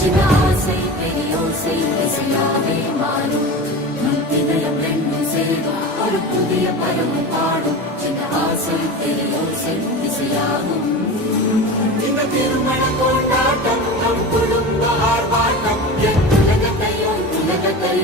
சின்ன ஆசை பெரியோசை இசையாவே மாறும் நம் இதயம் ரெண்டும் சேரும் ஒரு புதிய பருவம் பாடும் சின்ன ஆசை பெரியோசை இசையாகும் இந்த திருமண கொண்டாட்டம் நம் குடும்ப ஆர்ப்பாட்டம் என் உலகத்தையும் உலகத்தை